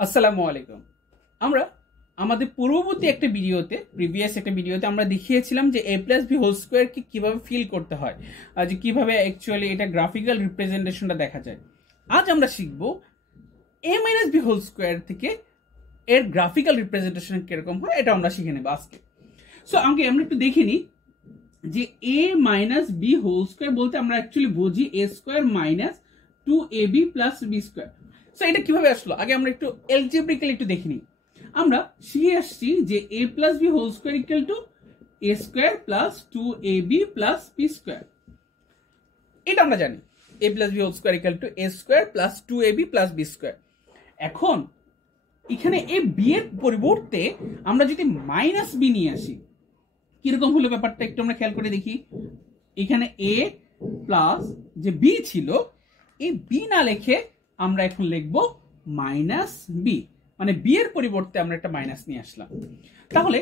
আসসালামু আলাইকুম। আমরা আমাদের পূর্ববর্তী একটা ভিডিওতে আমরা দেখিয়েছিলাম যে a প্লাস বি হোল স্কোয়ারকে কিভাবে ফিল করতে হয়, আর যে কিভাবে অ্যাকচুয়ালি এটা গ্রাফিক্যাল রিপ্রেজেন্টেশনটা দেখা যায়। আজ আমরা শিখব a minus B whole square থেকে এর গ্রাফিক্যাল রিপ্রেজেন্টেশন কিরকম হয়, এটা আমরা শিখে নেব আজকে। সো আমরা একটু দেখে নিই যে a minus B whole square বলতে আমরা অ্যাকচুয়ালি বুঝি a square minus 2ab plus B square. So এটা কিভাবে আসলো, আগে আমরা একটু এলজেব্রিক্যালি একটু দেখে নিই। আমরা শিখে আসছি যে a plus B whole square equal to a square plus 2ab plus B square. এটা আমরা জানি a plus B whole square equal to a square plus 2ab plus B square. এখন এখানে a বি এর পরিবর্তে আমরা যদি মাইনাস বি নিয়ে আসি, কিরকম হলো ব্যাপারটা একটু আমরা খেয়াল করে দেখি। এখানে a প্লাস যে বি ছিল, এই বি না লিখে আমরা এখন লিখবো মাইনাস বি, মানে বি এর পরিবর্তে আমরা একটা মাইনাস নিয়ে আসলাম। তাহলে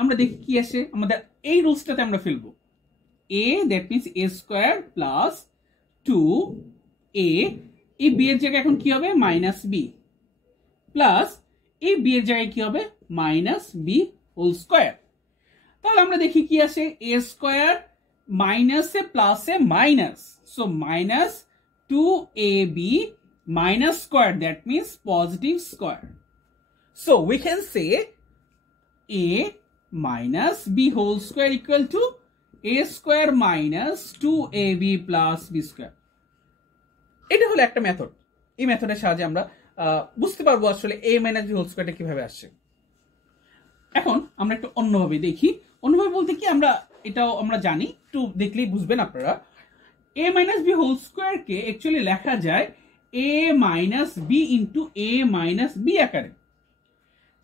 আমরা দেখি কি আসে, আমাদের এই রুলসটাতে আমরা ফেলবো a, that means a square plus 2a, এই বি এর জায়গায় এখন কি হবে মাইনাস বি, প্লাস এই বি এর জায়গায় কি হবে মাইনাস বি হোল স্কোয়ার। তাহলে আমরা দেখি কি আসে, a স্কোয়ার মাইনাসে প্লাসে minus, so minus 2ab minus square, that means positive square. So we can say a minus b whole square equal to a square minus 2ab plus b square. এটা হলো একটা মেথড। এই মেথডের সাহায্যে আমরা বুঝতে পারবো আসলে a minus b whole square কিভাবে আসছে। এখন আমরা একটু অন্যভাবে দেখি। অন্যভাবে বলতে কি, এটাও আমরা জানি, একটু দেখলেই বুঝবেন আপনারা। a minus b whole square কে অ্যাকচুয়ালি লেখা যায় a minus B into a minus B আকারে।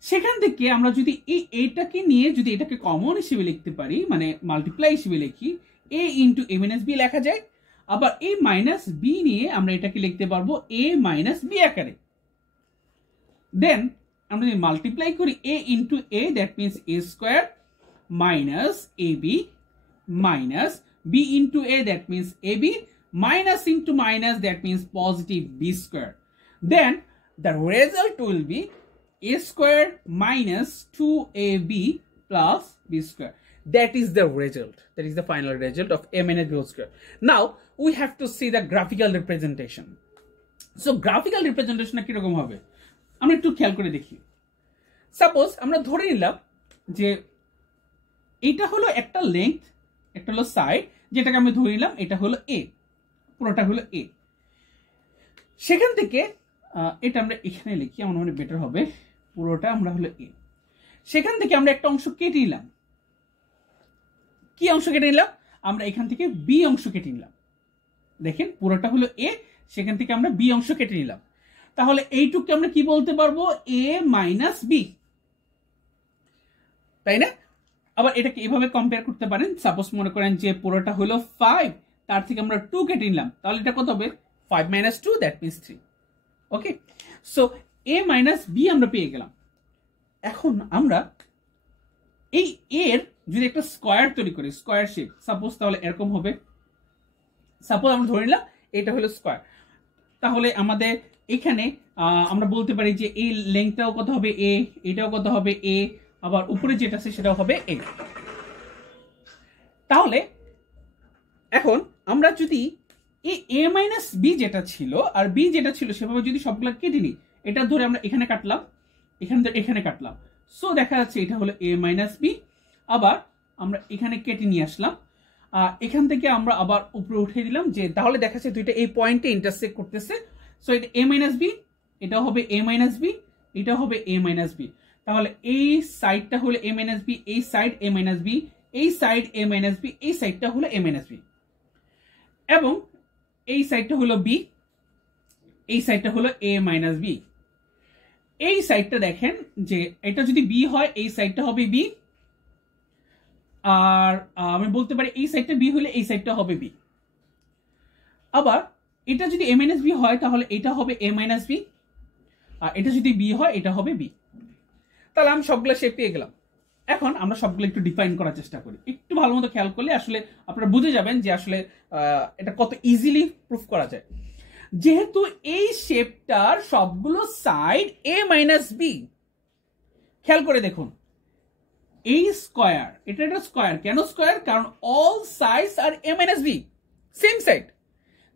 সেখান থেকে আমরা যদি এইটাকে নিয়ে যদি এটাকে কমন হিসেবে লিখতে পারি, মানে মাল্টিপ্লাই হিসেবে লিখি, a into a minus B লেখা যায়। আবার a মাইনাস বি নিয়ে আমরা এটাকে লিখতে পারবো a মাইনাস বি আকারে। দেন আমরা যদি মাল্টিপ্লাই করি a into a, that means a square minus ab minus b into a, that means ab minus into minus, that means positive b square. Then the result will be a square minus 2ab plus b square. That is the result. That is the final result of a minus b whole square. Now we have to see the graphical representation. So graphical representation কিরকম হবে আমরা একটু খেয়াল করে দেখি। Suppose আমরা ধরে নিলাম যে এটা হলো একটা লেংথ, একটা হলো সাইড, যেটাকে আমি ধরে নিলাম এটা হলো a, পুরোটা হলো a। সেখান থেকে এটা আমরা এখানে লিখি, আমার মনে বেটার হবে, পুরোটা আমরা হলো a। সেখান থেকে আমরা একটা অংশ কেটে নিলাম। কি অংশ কেটে নিলাম? আমরা এখান থেকে b অংশ কেটে নিলাম। দেখেন পুরোটা হলো a, সেখান থেকে আমরা b অংশ কেটে নিলাম। তাহলে এইটুকু আমরা কি বলতে পারবো, a মাইনাস b, তাই না? আবার এটাকে এভাবে কম্পেয়ার করতে পারেন। সাপোজ মনে করেন যে পুরোটা হলো 5, তার থেকে আমরা 2 কেটে নিলাম, তাহলে এটা কত হবে 5 minus 2, that means 3। Okay, so a minus b আমরা পেয়ে গেলাম। এখন আমরা এই এর যদি একটা স্কোয়ার তৈরি করি, স্কোয়ার শেপ, সাপোজ তাহলে এরকম হবে। সাপোজ আমরা ধরে নিলাম এটা হলো স্কোয়ার, তাহলে আমাদের এখানে আমরা বলতে পারি যে এই লেংথটাও কত হবে a, এটাও কত হবে a, আবার উপরে যেটা আছে সেটাও হবে a। তাহলে এখন আমরা যদি এই a মাইনাস বি যেটা ছিল আর b যেটা ছিল সেভাবে যদি সবগুলো কেটে নিই, এটা ধরে আমরা এখানে কাটলাম, এখানে ধরে এখানে কাটলাম, সো দেখা যাচ্ছে এটা হলো a মাইনাস বি। আবার আমরা এখানে কেটে নিয়ে আসলাম, এখান থেকে আমরা আবার উপরে উঠিয়ে দিলাম, যে তাহলে দেখা যাচ্ছে দুইটা এই পয়েন্টে ইন্টারসেক্ট করতেছে, সো এটা a মাইনাস বি, এটা হবে a মাইনাস বি, এটা হবে a মাইনাস বি। তাহলে এই সাইডটা হলো a মাইনাস বি, এই সাইড a মাইনাস বি, এই সাইড a মাইনাস বি, এই সাইডটা হলো a মাইনাস বি, এবং এই সাইডটা হলো বি, এই সাইডটা হলো a মাইনাস বি। এই সাইডটা দেখেন যে এটা যদি বি হয় এই সাইডটা হবে বি, আর আমি বলতে পারি এই সাইডটা বি হলে এই সাইডটা হবে বি। আবার এটা যদি a মাইনাস বি হয় তাহলে এটা হবে a মাইনাস বি, আর এটা যদি বি হয় এটা হবে বি। তাহলে আমি সবগুলো শেপ পেয়ে গেলাম। এখন আমরা সবগুলো একটু ডিফাইন করার চেষ্টা করি। একটু ভালো মতো খেয়াল করলে আসলে আপনারা বুঝে যাবেন যে আসলে এটা কত ইজিলি প্রুফ করা যায়। যেহেতু এই শেপটার সবগুলো সাইড a মাইনাস বি, খেয়াল করে দেখুন এই স্কয়ার, এটা একটা স্কয়ার, কেন স্কয়ার? কারণ all sides are a minus B, same side.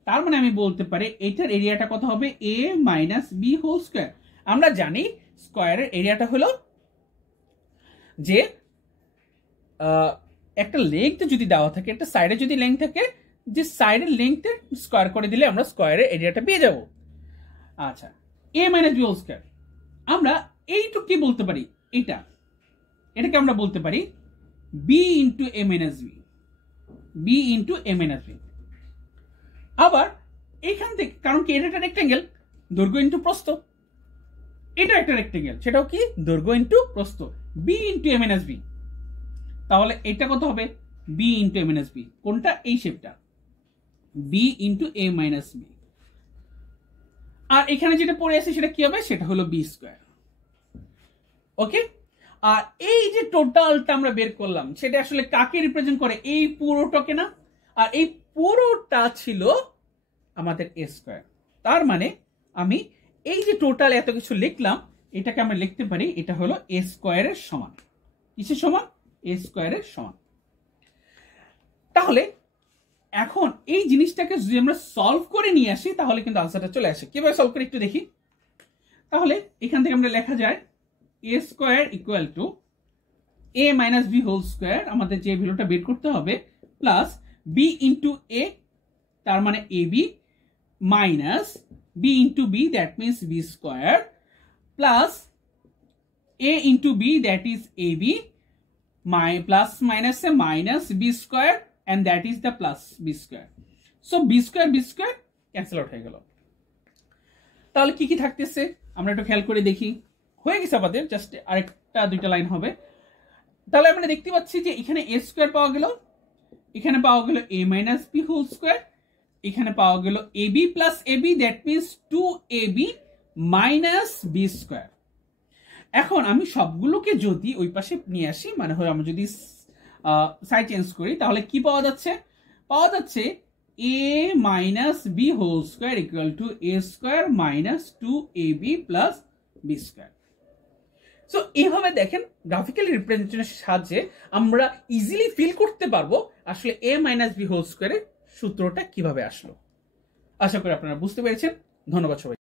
তার মানে আমি বলতে পারি এটার এরিয়াটা কত হবে? a minus B whole square. আমরা জানি স্কয়ারের এরিয়াটা হলো যে একটা লেংথ যদি দেওয়া থাকে, একটা সাইডে যদি লেংথ থাকে, যে সাইডের লেংথের স্কয়ার করে দিলে আমরা স্কয়ারের এরিয়াটা পেয়ে যাব। আচ্ছা, a minus B whole square, আমরা এইটুকু কি বলতে পারি? এটাকে আমরা বলতে পারি b into a minus B, b into a minus B. আবার এইখান থেকে, কারণ কি এটা একটা রেক্টেঙ্গেল, দৈর্ঘ্য ইন্টু প্রস্থ, এটা একটা রেক্টেঙ্গেল, সেটাও কি দৈর্ঘ্য ইন্টু প্রস্থ, b into a minus B. তাহলে এটা কত হবে? b into a minus B. কোনটা? এই শেপটা, b into a minus B. আর এখানে যেটা পড়ে আছে সেটা কি হবে? সেটা হলো b স্কয়ার। ওকে, আর এই যে টোটালটা আমরা বের করলাম সেটা আসলে কাকে রিপ্রেজেন্ট করে? এই পুরোটাকে না? আর এই পুরোটা ছিল আমাদের a স্কয়ার। তার মানে আমি এই যে টোটাল এত কিছু লিখলাম, এটাকে আমরা লিখতে পারি এটা হলো a স্কয়ারের সমান। কিসের সমান? a স্কয়ারের সমান। তাহলে এখন এই জিনিসটাকে যদি আমরা সলভ করে নিয়ে আসি তাহলে কিন্তু আনসারটা চলে আসে। কিভাবে সলভ করে একটু দেখি। তাহলে এখান থেকে আমরা লেখা যায় a square equal to a minus B whole square, আমাদের যে ভ্যালুটা বের করতে হবে, প্লাস b ইন্টু a, তার মানে ab, minus b into b, that means b square, plus a into b, that is ab, plus minus A minus b square, and that is the plus b square. So b square cancel out হয়ে গেল। তাহলে কি কি থাকতেছে আমরা একটু খেয়াল করে দেখি। হয়ে গেছে আমাদের, জাস্ট আরেকটা দুইটা লাইন হবে। তাহলে আমরা দেখতে পাচ্ছি যে এখানে a স্কয়ার পাওয়া গেল, এখানে পাওয়া গেল a minus b whole square, এখানে পাওয়া গেল ab plus ab, that means 2ab minus b square. এখন আমি সবগুলোকে যদি ওই পাশে নিয়ে আসি, মানে হয় আমরা যদি সাইড চেঞ্জ করি, তাহলে কি পাওয়া যাচ্ছে? পাওয়া যাচ্ছে a minus B whole square equal to a square minus 2ab plus b square. So এইভাবে দেখেন গ্রাফিক্যাল রিপ্রেজেন্টেশনের সাহায্যে আমরা ইজিলি ফিল করতে পারবো আসলে a মাইনাস বি হোল স্কয়ারের সূত্রটা কিভাবে আসলো। আশা করি আপনারা বুঝতে পেরেছেন। ধন্যবাদ সবাই।